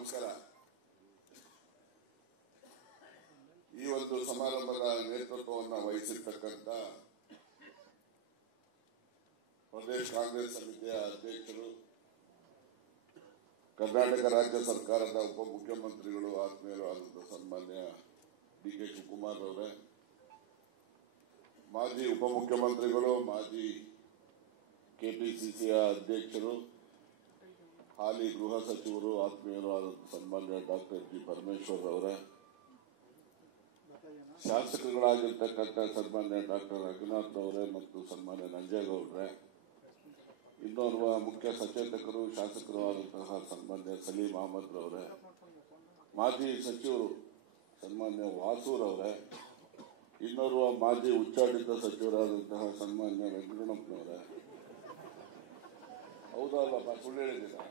ನಮಸ್ಕಾರ. ಈ ಒಂದು ಸಮಾರಂಭದ ನೇತೃತ್ವವನ್ನು ವಹಿಸಿರ್ತಕ್ಕಂಥ ಪ್ರದೇಶ ಕಾಂಗ್ರೆಸ್ ಸಮಿತಿಯ ಅಧ್ಯಕ್ಷರು, ಕರ್ನಾಟಕ ರಾಜ್ಯ ಸರ್ಕಾರದ ಉಪಮುಖ್ಯಮಂತ್ರಿಗಳು, ಆತ್ಮೀಯರು ಆದಂತಹ ಸನ್ಮಾನ್ಯ ಡಿ.ಕೆ. ಶಿವಕುಮಾರ್ ಅವರೇ, ಮಾಜಿ ಉಪಮುಖ್ಯಮಂತ್ರಿಗಳು, ಮಾಜಿ ಕೆಪಿಸಿಸಿಯ ಅಧ್ಯಕ್ಷರು, ಹಾಲಿ ಗೃಹ ಸಚಿವರು, ಆತ್ಮೀಯರು ಆದಂತಹ ಸನ್ಮಾನ್ಯ ಡಾಕ್ಟರ್ ಜಿ. ಪರಮೇಶ್ವರ್ ಅವರೇ, ಶಾಸಕರುಗಳಾಗಿರ್ತಕ್ಕಂಥ ಸನ್ಮಾನ್ಯ ಡಾಕ್ಟರ್ ರಘುನಾಥ್ ಅವರೇ ಮತ್ತು ಸನ್ಮಾನ್ಯ ನಂಜೇಗೌಡರೇ, ಇನ್ನೋರ್ವ ಮುಖ್ಯ ಸಚೇತಕರು, ಶಾಸಕರು ಆದಂತಹ ಸನ್ಮಾನ್ಯ ಸಲೀಂ ಅಹಮದ್ ಅವರೇ, ಮಾಜಿ ಸಚಿವರು ಸನ್ಮಾನ್ಯ ವಾಸೂರ್ ಅವರೇ, ಇನ್ನೋರ್ವ ಮಾಜಿ ಉಚ್ಚಾಟಿತ ಸಚಿವರಾದಂತಹ ಸನ್ಮಾನ್ಯ ವೆಂಕಟರಮಣಪ್ಪನವರೇ, ಹೌದಲ್ಲಪ್ಪ ಸುಳ್ಳು ಹೇಳಿದ್ದೀರಾ,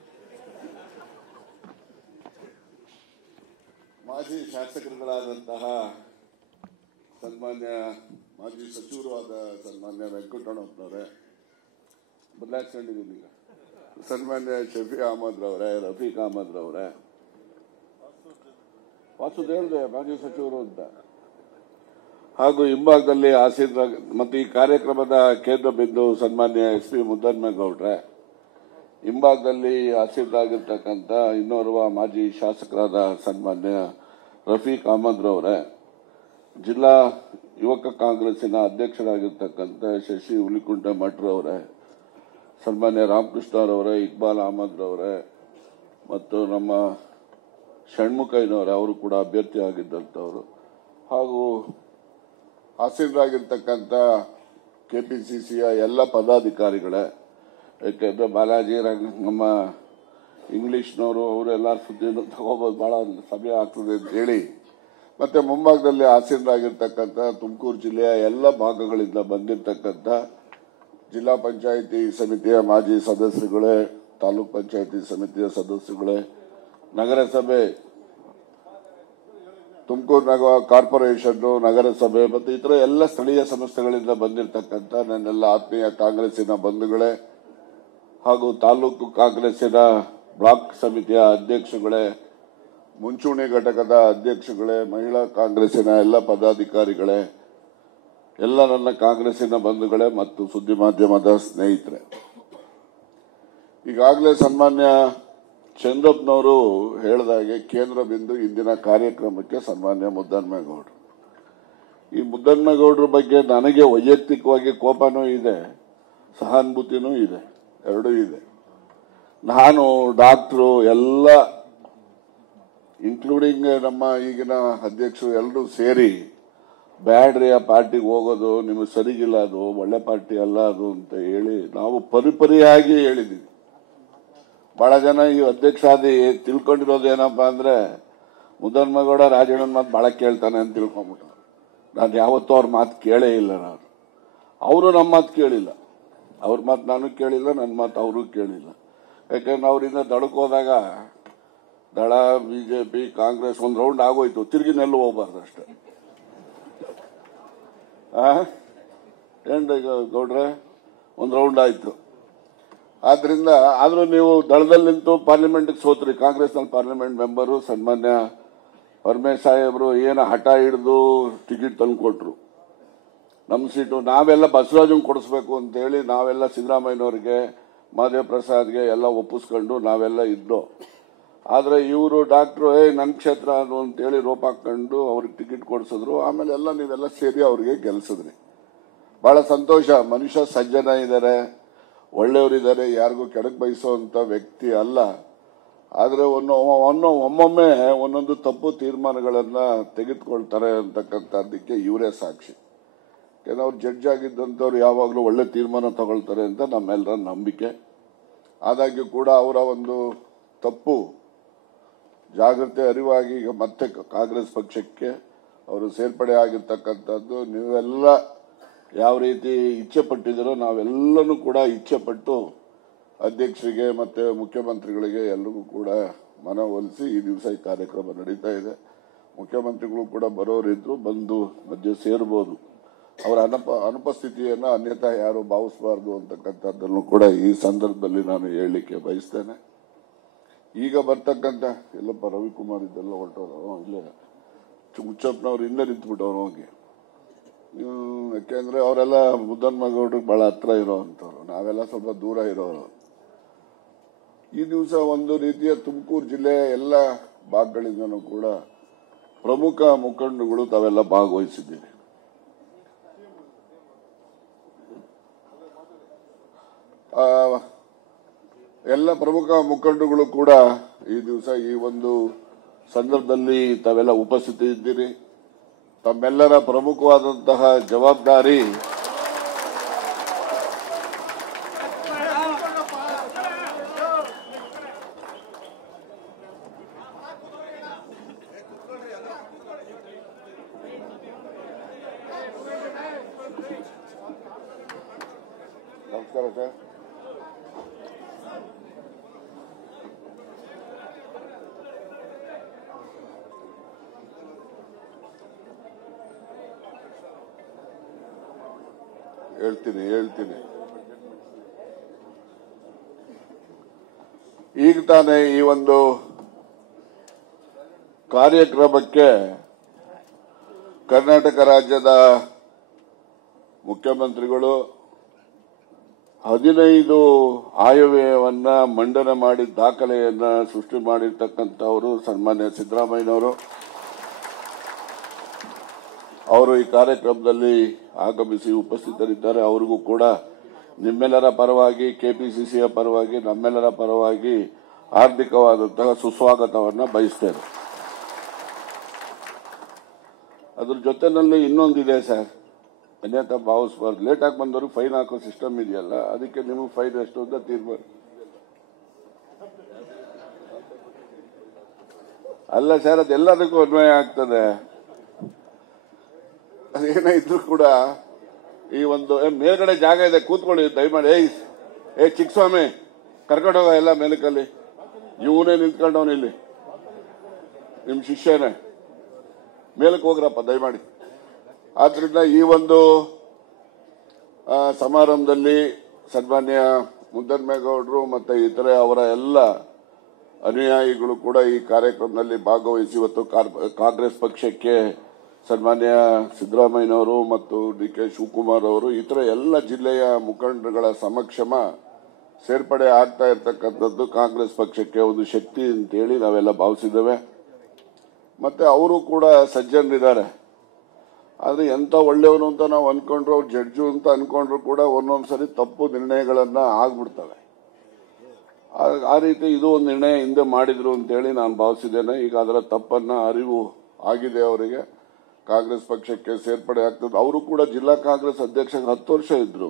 ಮಾಜಿ ಶಾಸಕರುಗಳಾದಂತಹ ಸನ್ಮಾನ್ಯ ಮಾಜಿ ಸಚಿವರು ಆದ ಸನ್ಮಾನ್ಯ ವೆಂಕಟರಮಣಪ್ಪನವರೇ, ಬದಲಾಯಿಸ್ಕೊಂಡಿದ್ದೀನಿ ಈಗ, ಸನ್ಮಾನ್ಯ ಶಫಿ ಅಹಮದ್ ರವರೇ, ರಫೀಕ್ ಅಹಮದ್ ರವರೇ, ವಾಸುದ್ ಹೇಳಿದೆ ಮಾಜಿ ಸಚಿವರು ಅಂತ, ಹಾಗೂ ಹಿಂಭಾಗದಲ್ಲಿ ಆಸೀನ್ ಮತ್ತು ಈ ಕಾರ್ಯಕ್ರಮದ ಕೇಂದ್ರ ಬಿಂದು ಸನ್ಮಾನ್ಯ ಎಸ್ ಪಿ ಮುದ್ದನ್ಮೇಗೌಡ್ರೆ, ಹಿಂಭಾಗದಲ್ಲಿ ಆಸೀನರಾಗಿರ್ತಕ್ಕಂಥ ಇನ್ನೋರ್ವ ಮಾಜಿ ಶಾಸಕರಾದ ಸನ್ಮಾನ್ಯ ರಫೀಕ್ ಅಹಮದ್ ರವರೇ, ಜಿಲ್ಲಾ ಯುವಕ ಕಾಂಗ್ರೆಸ್ಸಿನ ಅಧ್ಯಕ್ಷರಾಗಿರ್ತಕ್ಕಂಥ ಶಶಿ ಹುಲಿಕುಂಟ ಮಠರವರೇ, ಸನ್ಮಾನ್ಯ ರಾಮಕೃಷ್ಣರವರೇ, ಇಕ್ಬಾಲ್ ಅಹಮದ್ ರವರೇ ಮತ್ತು ನಮ್ಮ ಷಣ್ಮುಖಯ್ಯನವರೇ, ಅವರು ಕೂಡ ಅಭ್ಯರ್ಥಿ ಆಗಿದ್ದಂಥವರು, ಹಾಗೂ ಆಸೀನರಾಗಿರ್ತಕ್ಕಂಥ ಕೆಪಿಸಿಸಿಯ ಎಲ್ಲ ಪದಾಧಿಕಾರಿಗಳೇ, ಯಾಕೆಂದರೆ ಬಾಲಾಜಿ ನಮ್ಮ ಇಂಗ್ಲಿಷ್ನವರು ಅವರೆಲ್ಲ ಸುದ್ದಿಯನ್ನು ತಗೋಬೋದು, ಭಾಳ ಸಮಯ ಆಗ್ತದೆ ಅಂತ ಹೇಳಿ, ಮತ್ತೆ ಮುಂಭಾಗದಲ್ಲಿ ಆಸೀನರಾಗಿರ್ತಕ್ಕಂಥ ತುಮಕೂರು ಜಿಲ್ಲೆಯ ಎಲ್ಲ ಭಾಗಗಳಿಂದ ಬಂದಿರತಕ್ಕಂಥ ಜಿಲ್ಲಾ ಪಂಚಾಯಿತಿ ಸಮಿತಿಯ ಮಾಜಿ ಸದಸ್ಯರುಗಳೇ, ತಾಲೂಕ್ ಪಂಚಾಯಿತಿ ಸಮಿತಿಯ ಸದಸ್ಯರುಗಳೇ, ನಗರಸಭೆ, ತುಮಕೂರು ನಗರ ಕಾರ್ಪೊರೇಷನ್, ನಗರಸಭೆ ಮತ್ತು ಇತರ ಎಲ್ಲ ಸ್ಥಳೀಯ ಸಂಸ್ಥೆಗಳಿಂದ ಬಂದಿರತಕ್ಕಂಥ ನನ್ನೆಲ್ಲ ಆತ್ಮೀಯ ಕಾಂಗ್ರೆಸ್ಸಿನ ಬಂಧುಗಳೇ, ಹಾಗೂ ತಾಲೂಕು ಕಾಂಗ್ರೆಸ್ಸಿನ ಬ್ಲಾಕ್ ಸಮಿತಿಯ ಅಧ್ಯಕ್ಷಗಳೇ, ಮುಂಚೂಣಿ ಘಟಕದ ಅಧ್ಯಕ್ಷಗಳೇ, ಮಹಿಳಾ ಕಾಂಗ್ರೆಸ್ಸಿನ ಎಲ್ಲ ಪದಾಧಿಕಾರಿಗಳೇ, ಎಲ್ಲ ನನ್ನ ಕಾಂಗ್ರೆಸ್ಸಿನ ಬಂಧುಗಳೇ ಮತ್ತು ಸುದ್ದಿ ಮಾಧ್ಯಮದ ಸ್ನೇಹಿತರೆ, ಈಗಾಗಲೇ ಸನ್ಮಾನ್ಯ ಚಂದ್ರಪ್ಪನವರು ಹೇಳಿದಾಗೆ ಕೇಂದ್ರ ಬಿಂದು ಇಂದಿನ ಕಾರ್ಯಕ್ರಮಕ್ಕೆ ಸನ್ಮಾನ್ಯ ಮುದ್ದನ್ಮೇಗೌಡರು. ಈ ಮುದ್ದನ್ಮೇಗೌಡರ ಬಗ್ಗೆ ನನಗೆ ವೈಯಕ್ತಿಕವಾಗಿ ಕೋಪನೂ ಇದೆ, ಸಹಾನುಭೂತಿನೂ ಇದೆ, ಎರಡೂ ಇದೆ. ನಾನು ಡಾಕ್ಟ್ರು ಎಲ್ಲ ಇನ್ಕ್ಲೂಡಿಂಗ್ ನಮ್ಮ ಈಗಿನ ಅಧ್ಯಕ್ಷರು ಎಲ್ಲರೂ ಸೇರಿ ಬ್ಯಾಡ್ರಿ ಆ ಪಾರ್ಟಿಗೆ ಹೋಗೋದು ನಿಮಗೆ ಸರಿಗಿಲ್ಲ, ಅದು ಒಳ್ಳೆ ಪಾರ್ಟಿ ಅಲ್ಲ ಅದು ಅಂತ ಹೇಳಿ ನಾವು ಪರಿಪರಿಯಾಗಿ ಹೇಳಿದ್ದೀವಿ. ಬಹಳ ಜನ ಈ ಅಧ್ಯಕ್ಷಾದಿ ತಿಳ್ಕೊಂಡಿರೋದೇನಪ್ಪ ಅಂದ್ರೆ ಮುದ್ದನ್ಮೇಗೌಡ ರಾಜಣ್ಣನ ಮಾತು ಬಹಳ ಕೇಳ್ತಾನೆ ಅಂತ ತಿಳ್ಕೊಂಡ್ಬಿಟ್ಟು, ನಾನು ಯಾವತ್ತೂ ಅವ್ರ ಮಾತು ಕೇಳೇ ಇಲ್ಲ. ನಾನು ಅವರು ನಮ್ಮ ಮಾತು ಕೇಳಿಲ್ಲ, ಅವ್ರ ಮಾತು ನಾನು ಕೇಳಿಲ್ಲ, ನನ್ನ ಮಾತು ಅವರು ಕೇಳಿಲ್ಲ. ಯಾಕಂದ್ರೆ ಅವರಿಂದ ದಳಕ್ಕೆ ಹೋದಾಗ ದಳ, ಬಿಜೆಪಿ, ಕಾಂಗ್ರೆಸ್ ಒಂದು ರೌಂಡ್ ಆಗೋಯ್ತು, ತಿರುಗಿ ನೆಲ್ಲು ಹೋಗ್ಬಾರ್ದು ಅಷ್ಟೇ. ಏನ್ರಿ ಗೌಡ್ರೆ, ಒಂದು ರೌಂಡ್ ಆಯ್ತು. ಆದ್ರಿಂದ ಆದ್ರೂ ನೀವು ದಳದಲ್ಲಿ ನಿಂತು ಪಾರ್ಲಿಮೆಂಟ್ಗೆ ಸೋತ್ರಿ, ಕಾಂಗ್ರೆಸ್ನಲ್ಲಿ ಪಾರ್ಲಿಮೆಂಟ್ ಮೆಂಬರು ಸನ್ಮಾನ್ಯ ಪರಮೇಶ್ ಸಾಹೇಬರು ಏನು ಹಠ ಹಿಡಿದು ಟಿಕೆಟ್ ತಂದು ಕೊಟ್ರು. ನಮ್ಮ ಸೀಟು ನಾವೆಲ್ಲ ಬಸವರಾಜನ್ ಕೊಡಿಸ್ಬೇಕು ಅಂತ ಹೇಳಿ ನಾವೆಲ್ಲ ಸಿದ್ದರಾಮಯ್ಯನವ್ರಿಗೆ, ಮಾದೇವ್ ಪ್ರಸಾದ್ಗೆ ಎಲ್ಲ ಒಪ್ಪಿಸ್ಕೊಂಡು ನಾವೆಲ್ಲ ಇದ್ದು. ಆದ್ರೆ ಇವರು ಡಾಕ್ಟ್ರು ನನ್ನ ಕ್ಷೇತ್ರ ಅದು ಅಂತೇಳಿ ರೋಪ್ ಹಾಕೊಂಡು ಅವ್ರಿಗೆ ಟಿಕೆಟ್ ಕೊಡಿಸಿದ್ರು. ಆಮೇಲೆ ಎಲ್ಲ ನೀವೆಲ್ಲ ಸೇರಿ ಅವ್ರಿಗೆ ಗೆಲ್ಸಿದ್ರಿ. ಬಹಳ ಸಂತೋಷ. ಮನುಷ್ಯ ಸಜ್ಜನ ಇದ್ದಾರೆ, ಒಳ್ಳೆಯವರಿದ್ದಾರೆ, ಯಾರಿಗೂ ಕೆಡಕ್ ಬಯಸುವಂತ ವ್ಯಕ್ತಿ ಅಲ್ಲ. ಆದ್ರೆ ಒಮ್ಮೊಮ್ಮೆ ಒಂದೊಂದು ತಪ್ಪು ತೀರ್ಮಾನಗಳನ್ನ ತೆಗೆದುಕೊಳ್ತಾರೆ ಅಂತಕ್ಕಂಥದ್ದಕ್ಕೆ ಇವರೇ ಸಾಕ್ಷಿ. ಯಾಕಂದ್ರೆ ಅವ್ರು ಜಡ್ಜ್ ಆಗಿದ್ದಂಥವ್ರು ಯಾವಾಗಲೂ ಒಳ್ಳೆ ತೀರ್ಮಾನ ತಗೊಳ್ತಾರೆ ಅಂತ ನಮ್ಮೆಲ್ಲರ ನಂಬಿಕೆ. ಆದಾಗ್ಯೂ ಕೂಡ ಅವರ ಒಂದು ತಪ್ಪು ಜಾಗೃತಿ ಅರಿವಾಗಿ ಈಗ ಮತ್ತೆ ಕಾಂಗ್ರೆಸ್ ಪಕ್ಷಕ್ಕೆ ಅವರು ಸೇರ್ಪಡೆ ಆಗಿರ್ತಕ್ಕಂಥದ್ದು ನೀವೆಲ್ಲ ಯಾವ ರೀತಿ ಇಚ್ಛೆ ಪಟ್ಟಿದ್ದೀರೋ ನಾವೆಲ್ಲನೂ ಕೂಡ ಇಚ್ಛೆ ಪಟ್ಟು ಅಧ್ಯಕ್ಷರಿಗೆ ಮತ್ತೆ ಮುಖ್ಯಮಂತ್ರಿಗಳಿಗೆ ಎಲ್ಲರಿಗೂ ಕೂಡ ಮನವೊಲಿಸಿ ಈ ದಿವಸ ಈ ಕಾರ್ಯಕ್ರಮ ನಡೀತಾ ಇದೆ. ಮುಖ್ಯಮಂತ್ರಿಗಳು ಕೂಡ ಬರೋರಿದ್ರು, ಬಂದು ಮಧ್ಯೆ ಸೇರ್ಬೋದು. ಅವರ ಅನುಪಸ್ಥಿತಿಯನ್ನು ಅನ್ಯತಾ ಯಾರು ಭಾವಿಸಬಾರದು ಅಂತಕ್ಕಂಥದ್ದನ್ನು ಕೂಡ ಈ ಸಂದರ್ಭದಲ್ಲಿ ನಾನು ಹೇಳಲಿಕ್ಕೆ ಬಯಸ್ತೇನೆ. ಈಗ ಬರ್ತಕ್ಕಂಥ ಎಲ್ಲಪ್ಪ ರವಿಕುಮಾರ್ ಇದ್ದೆಲ್ಲ ಹೊರಟೋರು ಇಲ್ಲೇ ಹುಚ್ಚಪ್ಪನವ್ರು ಹಿಂದೆ ನಿಂತ್ಬಿಟ್ಟವ್ರು ಹೋಗಿ. ಯಾಕೆಂದ್ರೆ ಅವರೆಲ್ಲ ಮುದ್ದನ್ಮೇಗೌಡ್ರಿಗೆ ಬಹಳ ಹತ್ರ ಇರೋವಂಥವ್ರು, ನಾವೆಲ್ಲ ಸ್ವಲ್ಪ ದೂರ ಇರೋರು. ಈ ದಿವಸ ಒಂದು ರೀತಿಯ ತುಮಕೂರು ಜಿಲ್ಲೆಯ ಎಲ್ಲ ಭಾಗಗಳಿಂದನೂ ಕೂಡ ಪ್ರಮುಖ ಮುಖಂಡರುಗಳು ತಾವೆಲ್ಲ ಭಾಗವಹಿಸಿದ್ದೀರಿ. ಎಲ್ಲ ಪ್ರಮುಖ ಮುಖಂಡರುಗಳು ಕೂಡ ಈ ದಿವಸ ಈ ಒಂದು ಸಂದರ್ಭದಲ್ಲಿ ತಾವೆಲ್ಲ ಉಪಸ್ಥಿತಿ ಇದ್ದೀರಿ. ತಮ್ಮೆಲ್ಲರ ಪ್ರಮುಖವಾದಂತಹ ಜವಾಬ್ದಾರಿ ನಮಸ್ಕಾರ ಸರ್. ಹೇಳ್ತೀನಿ. ಈಗ ತಾನೇ ಈ ಒಂದು ಕಾರ್ಯಕ್ರಮಕ್ಕೆ ಕರ್ನಾಟಕ ರಾಜ್ಯದ ಮುಖ್ಯಮಂತ್ರಿಗಳು 15 ಆಯವ್ಯಯವನ್ನ ಮಂಡನೆ ಮಾಡಿ ದಾಖಲೆಯನ್ನ ಸೃಷ್ಟಿ ಮಾಡಿರ್ತಕ್ಕಂಥವರು ಸನ್ಮಾನ್ಯ ಸಿದ್ದರಾಮಯ್ಯನವರು. ಅವರು ಈ ಕಾರ್ಯಕ್ರಮದಲ್ಲಿ ಆಗಮಿಸಿ ಉಪಸ್ಥಿತರಿದ್ದಾರೆ. ಅವರಿಗೂ ಕೂಡ ನಿಮ್ಮೆಲ್ಲರ ಪರವಾಗಿ, ಕೆಪಿಸಿಸಿಯ ಪರವಾಗಿ, ನಮ್ಮೆಲ್ಲರ ಪರವಾಗಿ ಹಾರ್ದಿಕವಾದಂತಹ ಸುಸ್ವಾಗತವನ್ನು ಬಯಸ್ತೇನೆ. ಅದ್ರ ಜೊತೆನಲ್ಲಿ ಇನ್ನೊಂದಿದೆ ಸರ್, ಅನ್ಯತಾ ಭಾವಿಸಬಾರ್ದು. ಲೇಟಾಗಿ ಬಂದವರು ಫೈನ್ ಹಾಕೋ ಸಿಸ್ಟಮ್ ಇದೆಯಲ್ಲ, ಅದಕ್ಕೆ ನಿಮಗೆ ಫೈನ್ ಎಷ್ಟು ಅಂತ ತೀರ್ಮಾನ ಅಲ್ಲ ಸರ್, ಅದೆಲ್ಲದಕ್ಕೂ ಅನ್ವಯ ಆಗ್ತದೆ. ಅದೇನೇ ಇದ್ರು ಕೂಡ ಈ ಒಂದು ಮೇಲ್ಗಡೆ ಜಾಗ ಇದೆ, ಕೂತ್ಕೊಳ್ಳಿ ದಯಮಾಡಿ. ಚಿಕ್ಕಸ್ವಾಮಿ ಕರ್ಕೊಂಡು ಹೋಗ ಎಲ್ಲ ಮೇಲಕ್ಕಲ್ಲಿ. ಇವನೇ ನಿಂತ್ಕೊಂಡವನು ಇಲ್ಲಿ, ನಿಮ್ ಶಿಷ್ಯನೇ, ಮೇಲಕ್ಕೆ ಹೋಗ್ರಪ್ಪ ದಯಮಾಡಿ. ಆದ್ರಿಂದ ಈ ಒಂದು ಸಮಾರಂಭದಲ್ಲಿ ಸನ್ಮಾನ್ಯ ಮುದ್ದನ್ಮೇಗೌಡರು ಮತ್ತೆ ಇತರೆ ಅವರ ಎಲ್ಲ ಅನುಯಾಯಿಗಳು ಕೂಡ ಈ ಕಾರ್ಯಕ್ರಮದಲ್ಲಿ ಭಾಗವಹಿಸಿ ಇವತ್ತು ಕಾಂಗ್ರೆಸ್ ಪಕ್ಷಕ್ಕೆ ಸನ್ಮಾನ್ಯ ಸಿದ್ದರಾಮಯ್ಯನವರು ಮತ್ತು ಡಿ ಕೆ ಶಿವಕುಮಾರ್ ಅವರು ಇತರ ಎಲ್ಲ ಜಿಲ್ಲೆಯ ಮುಖಂಡರುಗಳ ಸಮಕ್ಷಮ ಸೇರ್ಪಡೆ ಆಗ್ತಾ ಇರತಕ್ಕಂಥದ್ದು ಕಾಂಗ್ರೆಸ್ ಪಕ್ಷಕ್ಕೆ ಒಂದು ಶಕ್ತಿ ಅಂತೇಳಿ ನಾವೆಲ್ಲ ಭಾವಿಸಿದ್ದೇವೆ. ಮತ್ತೆ ಅವರು ಕೂಡ ಸಜ್ಜನರಿದ್ದಾರೆ. ಆದ್ರೆ ಎಂತ ಒಳ್ಳೆಯವನು ಅಂತ ನಾವು ಅನ್ಕೊಂಡ್ರು, ಅವ್ರು ಜಡ್ಜು ಅಂತ ಅನ್ಕೊಂಡ್ರು ಕೂಡ ಒಂದೊಂದ್ಸರಿ ತಪ್ಪು ನಿರ್ಣಯಗಳನ್ನ ಆಗ್ಬಿಡ್ತವೆ. ಆ ರೀತಿ ಇದು ಒಂದು ನಿರ್ಣಯ ಹಿಂದೆ ಮಾಡಿದ್ರು ಅಂತೇಳಿ ನಾನು ಭಾವಿಸಿದ್ದೇನೆ. ಈಗ ಅದರ ತಪ್ಪನ್ನ ಅರಿವು ಆಗಿದೆ ಅವರಿಗೆ. ಕಾಂಗ್ರೆಸ್ ಪಕ್ಷಕ್ಕೆ ಸೇರ್ಪಡೆ ಆಗ್ತದೆ. ಅವರು ಕೂಡ ಜಿಲ್ಲಾ ಕಾಂಗ್ರೆಸ್ ಅಧ್ಯಕ್ಷ 10 ವರ್ಷ ಇದ್ರು.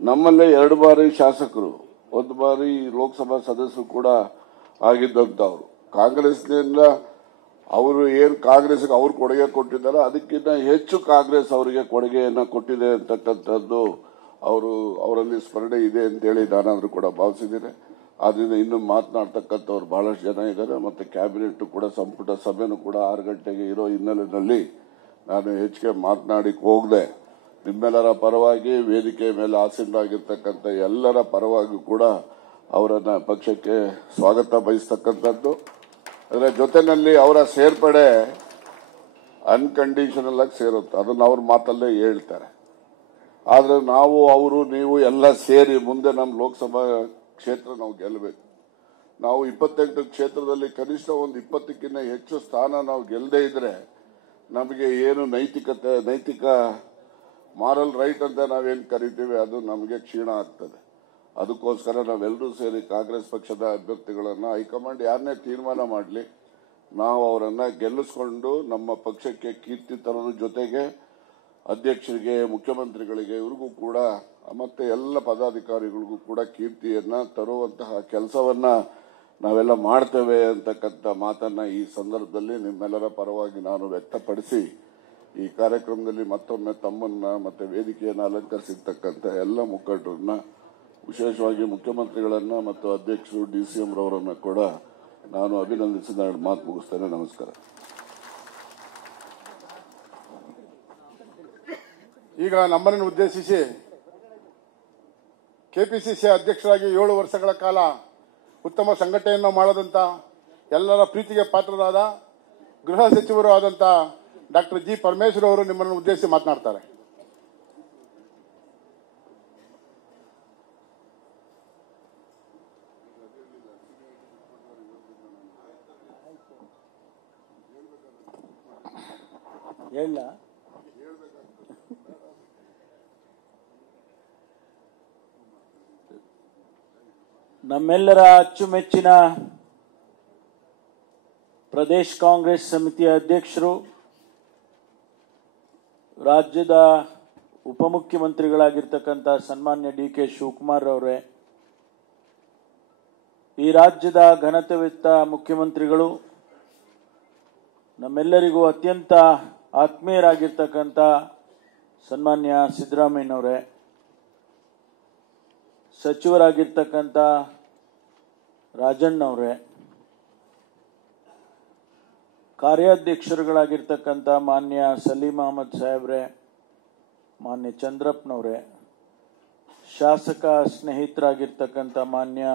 ನಮ್ಮಲ್ಲೇ 2 ಬಾರಿ ಶಾಸಕರು, 1 ಬಾರಿ ಲೋಕಸಭಾ ಸದಸ್ಯರು ಕೂಡ ಆಗಿದ್ದಂತವ್ರು. ಕಾಂಗ್ರೆಸ್ನಿಂದ ಅವರು ಏನು ಕಾಂಗ್ರೆಸ್ಗೆ ಅವ್ರು ಕೊಡುಗೆ ಕೊಟ್ಟಿದ್ದಾರೆ, ಅದಕ್ಕಿಂತ ಹೆಚ್ಚು ಕಾಂಗ್ರೆಸ್ ಅವರಿಗೆ ಕೊಡುಗೆಯನ್ನ ಕೊಟ್ಟಿದೆ ಅಂತಕ್ಕಂಥದ್ದು ಅವರಲ್ಲಿ ಸ್ಮರಣೆ ಇದೆ ಅಂತೇಳಿ ನಾನಾದ್ರೂ ಕೂಡ ಭಾವಿಸಿದ್ದೇನೆ. ಆದ್ರಿಂದ ಇನ್ನು ಮಾತನಾಡ್ತಕ್ಕಂಥವ್ರು ಬಹಳಷ್ಟು ಜನ ಇದ್ದಾರೆ. ಮತ್ತೆ ಕ್ಯಾಬಿನೆಟ್ ಕೂಡ ಸಂಪುಟ ಸಭೆನೂ ಕೂಡ 6 ಗಂಟೆಗೆ ಇರೋ ಹಿನ್ನೆಲೆಯಲ್ಲಿ ನಾನು ಹೆಚ್ಚಿಗೆ ಮಾತನಾಡಿಕ್ ಹೋಗದೆ ನಿಮ್ಮೆಲ್ಲರ ಪರವಾಗಿ, ವೇದಿಕೆ ಮೇಲೆ ಆಸೀನರಾಗಿರ್ತಕ್ಕಂಥ ಎಲ್ಲರ ಪರವಾಗಿ ಕೂಡ ಅವರನ್ನ ಪಕ್ಷಕ್ಕೆ ಸ್ವಾಗತ ಬಯಸ್ತಕ್ಕಂಥದ್ದು. ಅದರ ಜೊತೆನಲ್ಲಿ ಅವರ ಸೇರ್ಪಡೆ ಅನ್ಕಂಡೀಷನಲ್ ಆಗಿ ಸೇರುತ್ತೆ, ಅದನ್ನ ಅವ್ರ ಮಾತಲ್ಲೇ ಹೇಳ್ತಾರೆ. ಆದ್ರೆ ನಾವು, ಅವರು, ನೀವು ಎಲ್ಲ ಸೇರಿ ಮುಂದೆ ನಮ್ಮ ಲೋಕಸಭಾ ಕ್ಷೇತ್ರ ನಾವು ಗೆಲ್ಲಬೇಕು. ನಾವು 28 ಕ್ಷೇತ್ರದಲ್ಲಿ ಕನಿಷ್ಠ ಒಂದು 20ಕ್ಕಿಂತ ಹೆಚ್ಚು ಸ್ಥಾನ ನಾವು ಗೆಲ್ಲದೇ ಇದ್ರೆ ನಮಗೆ ಏನು ನೈತಿಕ ಮಾರಲ್ ರೈಟ್ ಅಂತ ನಾವೇನು ಕರಿತೀವಿ ಅದು ನಮಗೆ ಕ್ಷೀಣ ಆಗ್ತದೆ. ಅದಕ್ಕೋಸ್ಕರ ನಾವೆಲ್ಲರೂ ಸೇರಿ ಕಾಂಗ್ರೆಸ್ ಪಕ್ಷದ ಅಭ್ಯರ್ಥಿಗಳನ್ನ ಹೈಕಮಾಂಡ್ ಯಾರನ್ನೇ ತೀರ್ಮಾನ ಮಾಡಲಿ, ನಾವು ಅವರನ್ನ ಗೆಲ್ಲಿಸಿಕೊಂಡು ನಮ್ಮ ಪಕ್ಷಕ್ಕೆ ಕೀರ್ತಿ ತರೋದ್ರ ಜೊತೆಗೆ ಅಧ್ಯಕ್ಷರಿಗೆ, ಮುಖ್ಯಮಂತ್ರಿಗಳಿಗೆ, ಇವ್ರಿಗೂ ಕೂಡ ಮತ್ತೆ ಎಲ್ಲ ಪದಾಧಿಕಾರಿಗಳಿಗೂ ಕೂಡ ಕೀರ್ತಿಯನ್ನ ತರುವಂತಹ ಕೆಲಸವನ್ನ ನಾವೆಲ್ಲ ಮಾಡ್ತೇವೆ ಅಂತಕ್ಕಂಥ ಮಾತನ್ನ ಈ ಸಂದರ್ಭದಲ್ಲಿ ನಿಮ್ಮೆಲ್ಲರ ಪರವಾಗಿ ನಾನು ವ್ಯಕ್ತಪಡಿಸಿ ಈ ಕಾರ್ಯಕ್ರಮದಲ್ಲಿ ಮತ್ತೊಮ್ಮೆ ತಮ್ಮನ್ನ ಮತ್ತೆ ವೇದಿಕೆಯನ್ನು ಅಲಂಕರಿಸಿರ್ತಕ್ಕಂಥ ಎಲ್ಲ ಮುಖಂಡರನ್ನ, ವಿಶೇಷವಾಗಿ ಮುಖ್ಯಮಂತ್ರಿಗಳನ್ನ ಮತ್ತು ಅಧ್ಯಕ್ಷರು DCM ರವರನ್ನ ಕೂಡ ನಾನು ಅಭಿನಂದಿಸಿ ನಾನು ಮಾತು ಮುಗಿಸ್ತೇನೆ. ನಮಸ್ಕಾರ. ಈಗ ನಮ್ಮನ್ನು ಉದ್ದೇಶಿಸಿ ಕೆಪಿಸಿಸಿ ಅಧ್ಯಕ್ಷರಾಗಿ 7 ವರ್ಷಗಳ ಕಾಲ ಉತ್ತಮ ಸಂಘಟನೆಯನ್ನು ಮಾಡದಂತ ಎಲ್ಲರ ಪ್ರೀತಿಗೆ ಪಾತ್ರರಾದ ಗೃಹ ಸಚಿವರು ಆದಂತ ಡಾಕ್ಟರ್ ಜಿ ಪರಮೇಶ್ವರ್ ಅವರು ನಿಮ್ಮನ್ನು ಉದ್ದೇಶಿಸಿ ಮಾತನಾಡ್ತಾರೆ. ಹೇಳ ನಮ್ಮೆಲ್ಲರ ಅಚ್ಚುಮೆಚ್ಚಿನ ಪ್ರದೇಶ ಕಾಂಗ್ರೆಸ್ ಸಮಿತಿಯ ಅಧ್ಯಕ್ಷರು, ರಾಜ್ಯದ ಉಪಮುಖ್ಯಮಂತ್ರಿಗಳಾಗಿರ್ತಕ್ಕಂಥ ಸನ್ಮಾನ್ಯ ಡಿ.ಕೆ. ಶಿವಕುಮಾರ್ ಅವರೇ, ಈ ರಾಜ್ಯದ ಘನತೆವೆತ್ತ ಮುಖ್ಯಮಂತ್ರಿಗಳು, ನಮ್ಮೆಲ್ಲರಿಗೂ ಅತ್ಯಂತ ಆತ್ಮೀಯರಾಗಿರ್ತಕ್ಕಂಥ ಸನ್ಮಾನ್ಯ ಸಿದ್ದರಾಮಯ್ಯನವರೇ, ಸಚಿವರಾಗಿರ್ತಕ್ಕಂಥ ರಾಜಣ್ಣವರೇ, ಕಾರ್ಯಾಧ್ಯಕ್ಷರುಗಳಾಗಿರ್ತಕ್ಕಂಥ ಮಾನ್ಯ ಸಲೀಂ ಅಹಮದ್ ಸಾಹೇಬ್ರೆ, ಮಾನ್ಯ ಚಂದ್ರಪ್ಪನವರೇ, ಶಾಸಕ ಸ್ನೇಹಿತರಾಗಿರ್ತಕ್ಕಂಥ ಮಾನ್ಯ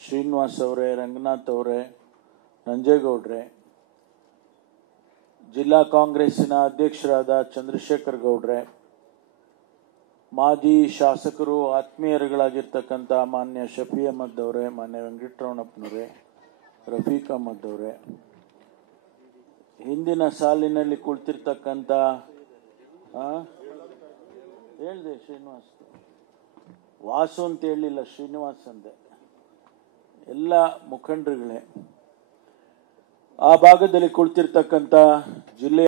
ಶ್ರೀನಿವಾಸ್ ಅವರೇ, ರಂಗನಾಥ್ ಅವರೇ, ನಂಜೇಗೌಡ್ರೆ, ಜಿಲ್ಲಾ ಕಾಂಗ್ರೆಸ್ಸಿನ ಅಧ್ಯಕ್ಷರಾದ ಚಂದ್ರಶೇಖರ್ ಗೌಡ್ರೆ, ಮಾಜಿ ಶಾಸಕರು ಆತ್ಮೀಯರುಗಳಾಗಿರ್ತಕ್ಕಂಥ ಮಾನ್ಯ ಶಫಿ ಅಹಮದ್ ಅವರೇ, ಮಾನ್ಯ ವೆಂಕಟರಮಣಪ್ಪನವರೇ, ರಫೀಕ್ ಅಹಮದ್ ಅವರೇ, ಹಿಂದಿನ ಸಾಲಿನಲ್ಲಿ ಕುಳಿತಿರ್ತಕ್ಕಂಥ ಹೇಳಿದೆ ಶ್ರೀನಿವಾಸ್, ವಾಸು ಅಂತ ಹೇಳಿಲ್ಲ, ಶ್ರೀನಿವಾಸ್ ಅಂದೆ, ಎಲ್ಲ ಮುಖಂಡರುಗಳೇ, ಆ ಭಾಗದಲ್ಲಿ ಕುಳಿತಿರ್ತಕ್ಕಂಥ ಜಿಲ್ಲೆಯ